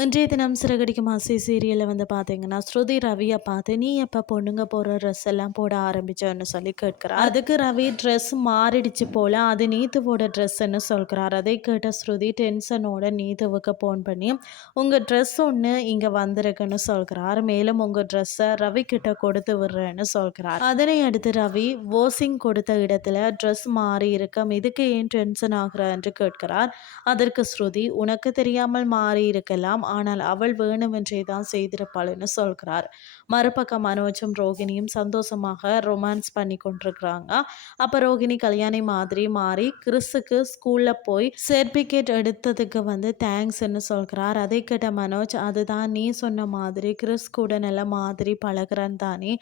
இன்றைய தினம் சிறகடிக்கும் ஆசை சீரியலில் வந்து பார்த்தீங்கன்னா ஸ்ருதி ரவியை பார்த்து நீ எப்போ பொண்ணுங்க போகிற ட்ரெஸ் எல்லாம் போட ஆரம்பிச்சோன்னு சொல்லி கேட்குறார். அதுக்கு ரவி ட்ரெஸ் மாறிடுச்சு போல அது நீத்து போட ட்ரெஸ்ன்னு சொல்கிறார். அதை கேட்ட ஸ்ருதி டென்ஷனோட நீத்துவுக்கு ஃபோன் பண்ணி உங்கள் ட்ரெஸ் ஒன்று இங்கே வந்திருக்குன்னு சொல்கிறார். மேலும் உங்கள் ட்ரெஸ்ஸை ரவி கிட்ட கொடுத்து விடுறேன்னு சொல்கிறார். அதனை அடுத்து ரவி வாஷிங் கொடுத்த இடத்துல ட்ரெஸ் மாறி இருக்கும். இதுக்கு ஏன் டென்ஷன் ஆகுற? என்று கேட்கிறார். அதற்கு ஸ்ருதி உனக்கு தெரியாமல் மாறி இருக்கலாம். ஆனால் அவள் வேணுமென்றே தான் செய்திருப்பாள்னு சொல்கிறார். மறுபக்கம் மனோஜும் ரோகிணியும் சந்தோஷமாக ரொமான்ஸ் பண்ணி கொண்டிருக்கிறாங்க. அப்போ ரோகிணி கல்யாணி மாதிரி மாறி கிறிஸுக்கு ஸ்கூலில் போய் சர்டிஃபிகேட் எடுத்ததுக்கு வந்து தேங்க்ஸ்ன்னு சொல்கிறார். அதை கேட்ட மனோஜ் அதுதான் நீ சொன்ன மாதிரி கிறிஸ் கூட நல்ல மாதிரி பழகிறான் தானே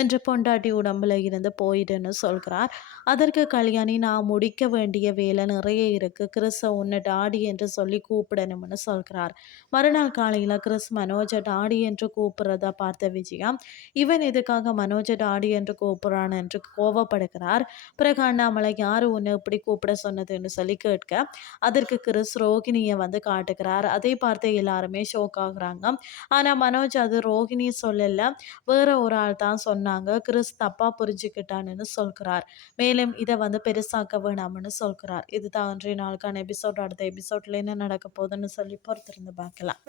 என்று பொண்டாட்டி உடம்புல இருந்து போயிடுன்னு சொல்கிறார். அதற்கு கல்யாணி நான் முடிக்க வேண்டிய வேலை நிறைய இருக்கு. கிறிஸை உன்னை டாடி என்று சொல்லி கூப்பிடணும்னு சொல்கிறார். மறு மறுநாள் காலையில் கிறிஸ் மனோஜை டாடி என்று கூப்பிடுறத பார்த்த விஜயா இவன் எதுக்காக மனோஜை டாடி என்று கூப்பிட்றான் என்று கோவப்படுகிறார். பிறகு அண்ணாமலை யார் உன்னை இப்படி கூப்பிட சொன்னதுன்னு சொல்லி கேட்க அதற்கு கிறிஸ் ரோகிணியை வந்து காட்டுகிறார். அதை பார்த்து எல்லாருமே ஷோக் ஆகுறாங்க. ஆனால் மனோஜ் அது ரோகிணி சொல்லல. வேற ஒரு ஆள் தான் சொன்னாங்க. கிறிஸ் தப்பாக புரிஞ்சுக்கிட்டான்னு சொல்கிறார். மேலும் இதை வந்து பெருசாக்க வேணாம்னு சொல்கிறார். இதுதான் அன்றைய நாளுக்கான எபிசோட். அடுத்த எபிசோட்ல என்ன நடக்க போகுதுன்னு சொல்லி பொறுத்திருந்து பார்க்கலாம்.